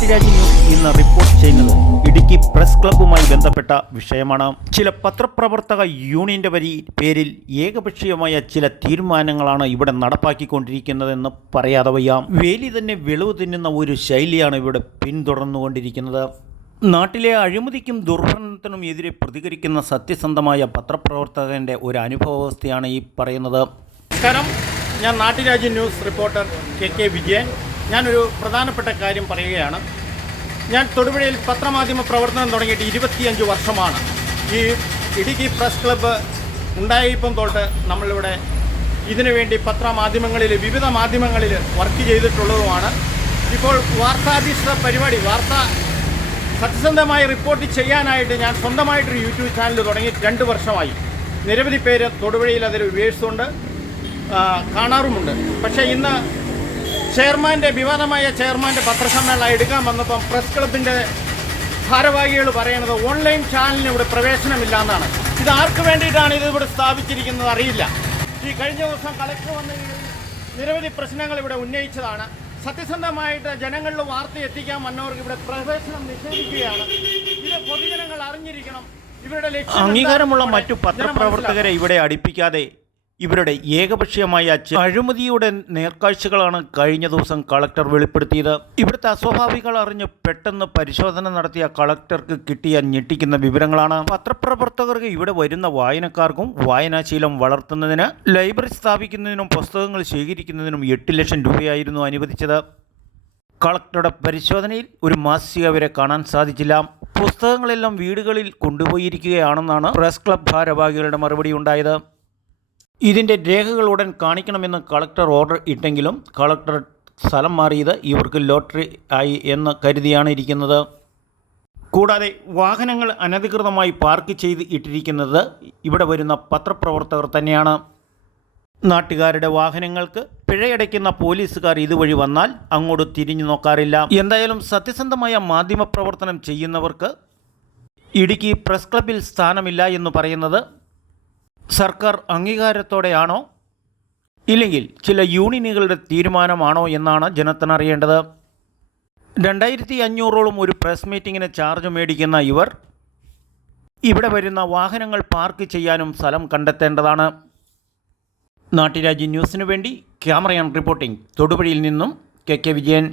നാട്ടുരാജ്യ news ഇന്ന് report ചെയ്യുന്നത് Idukki press ക്ലബ്ബുമായി ബന്ധപ്പെട്ട വിഷയമാണ്. ചില പത്രപ്രവർത്തക യൂണിയന്റെ പേരിൽ ഏകപക്ഷീയമായ ചില തീരുമാനങ്ങളാണ് ഇവിടെ നടപ്പാക്കിക്കൊണ്ടിരിക്കുന്നതെന്ന് പറയാതെ വയ്യ. വേലി തന്നെ വെളിവ് തിന്നുന്ന ഒരു ശൈലിയാണ് ഇവിടെ പിന്തുടർന്നുകൊണ്ടിരിക്കുന്നത്. നാട്ടിലെ അഴിമതിക്കും ദുർഭരണത്തിനും എതിരെ പ്രതികരിക്കുന്ന സത്യസന്ധമായ പത്രപ്രവർത്തകൻ്റെ ഒരു അനുഭവാവസ്ഥയാണ് ഈ പറയുന്നത്. നമസ്കാരം, ഞാൻ നാട്ടുരാജ്യ ന്യൂസ് റിപ്പോർട്ടർ കെ വിജയൻ. ഞാനൊരു പ്രധാനപ്പെട്ട കാര്യം പറയുകയാണ്. ഞാൻ തൊടുപുഴയിൽ പത്രമാധ്യമ പ്രവർത്തനം തുടങ്ങിയിട്ട് 25 വർഷമാണ്. ഈ ഇടുക്കി പ്രസ് ക്ലബ്ബ് ഉണ്ടായപ്പം തൊട്ട് നമ്മളിവിടെ ഇതിനുവേണ്ടി പത്രമാധ്യമങ്ങളിൽ വിവിധ മാധ്യമങ്ങളിൽ വർക്ക് ചെയ്തിട്ടുള്ളതുമാണ്. ഇപ്പോൾ വാർത്താധിഷ്ഠിത പരിപാടി സത്യസന്ധമായി റിപ്പോർട്ട് ചെയ്യാനായിട്ട് ഞാൻ സ്വന്തമായിട്ടൊരു യൂട്യൂബ് ചാനൽ തുടങ്ങി 2 വർഷമായി. നിരവധി പേര് തൊടുപുഴയിൽ അതിൽ വ്യൂവേഴ്സുണ്ട്, കാണാറുമുണ്ട്. പക്ഷേ ഇന്ന് വിവാദമായ ചെയർമാൻ്റെ പത്രസമ്മേളനം എടുക്കാൻ വന്നപ്പം പ്രസ് ക്ലബിൻ്റെ ഭാരവാഹികൾ പറയുന്നത് ഓൺലൈൻ ചാനലിന് ഇവിടെ പ്രവേശനമില്ല എന്നാണ്. ഇത് ആർക്ക് വേണ്ടിയിട്ടാണ് ഇതിവിടെ സ്ഥാപിച്ചിരിക്കുന്നത് അറിയില്ല. ഈ കഴിഞ്ഞ ദിവസം കളക്ടർ വന്ന നിരവധി പ്രശ്നങ്ങൾ ഇവിടെ ഉന്നയിച്ചതാണ്. സത്യസന്ധമായിട്ട് ജനങ്ങളിൽ വാർത്ത എത്തിക്കാൻ വന്നവർക്ക് ഇവിടെ പ്രവേശനം നിഷേധിക്കുകയാണ്. ഇത് പൊതുജനങ്ങൾ അറിഞ്ഞിരിക്കണം. ഇവരുടെ അംഗീകാരമുള്ള മറ്റു പത്രപ്രവർത്തകരെ ഇവിടെ അടുപ്പിക്കാതെ ഇവരുടെ ഏകപക്ഷീയമായ അഴിമതിയുടെ നേർക്കാഴ്ചകളാണ് കഴിഞ്ഞ ദിവസം കളക്ടർ വെളിപ്പെടുത്തിയത്. ഇവിടുത്തെ അസ്വാഭാവികൾ അറിഞ്ഞ് പെട്ടെന്ന് പരിശോധന നടത്തിയ കളക്ടർക്ക് കിട്ടിയ ഞെട്ടിക്കുന്ന വിവരങ്ങളാണ്. പത്രപ്രവർത്തകർക്ക് ഇവിടെ വരുന്ന വായനക്കാർക്കും വായനാശീലം വളർത്തുന്നതിന് ലൈബ്രറി സ്ഥാപിക്കുന്നതിനും പുസ്തകങ്ങൾ ശേഖരിക്കുന്നതിനും 8 ലക്ഷം രൂപയായിരുന്നു അനുവദിച്ചത്. കളക്ടറുടെ പരിശോധനയിൽ ഒരു മാസിക വരെ കാണാൻ സാധിച്ചില്ല. പുസ്തകങ്ങളെല്ലാം വീടുകളിൽ കൊണ്ടുപോയിരിക്കുകയാണെന്നാണ് പ്രസ് ക്ലബ് ഭാരവാഹികളുടെ മറുപടി ഉണ്ടായത്. ഇതിൻ്റെ രേഖകൾ ഉടൻ കാണിക്കണമെന്ന് കളക്ടർ ഓർഡർ ഇട്ടെങ്കിലും കളക്ടർ സ്ഥലം മാറിയത് ഇവർക്ക് ലോട്ടറി ആയി എന്ന് കരുതിയാണ് ഇരിക്കുന്നത്. കൂടാതെ വാഹനങ്ങൾ അനധികൃതമായി പാർക്ക് ചെയ്ത് ഇട്ടിരിക്കുന്നത് ഇവിടെ വരുന്ന പത്രപ്രവർത്തകർ തന്നെയാണ്. നാട്ടുകാരുടെ വാഹനങ്ങൾക്ക് പിഴയടയ്ക്കുന്ന പോലീസുകാർ ഇതുവഴി വന്നാൽ അങ്ങോട്ട് തിരിഞ്ഞു നോക്കാറില്ല. എന്തായാലും സത്യസന്ധമായ മാധ്യമപ്രവർത്തനം ചെയ്യുന്നവർക്ക് ഇടുക്കി പ്രസ് ക്ലബ്ബിൽ സ്ഥാനമില്ല എന്ന് പറയുന്നത് സർക്കാർ അംഗീകാരത്തോടെയാണോ ഇല്ലെങ്കിൽ ചില യൂണിയനുകളുടെ തീരുമാനമാണോ എന്നാണ് ജനത്തിനറിയേണ്ടത്. 2500ഓളം ഒരു പ്രസ് മീറ്റിങ്ങിന് ചാർജ് മേടിക്കുന്ന ഇവർ ഇവിടെ വരുന്ന വാഹനങ്ങൾ പാർക്ക് ചെയ്യാനും സ്ഥലം കണ്ടെത്തേണ്ടതാണ്. നാട്ടുരാജ്യ ന്യൂസിനു വേണ്ടി ക്യാമറയാൻ റിപ്പോർട്ടിംഗ് തൊടുപുഴയിൽ നിന്നും കെ വിജയൻ.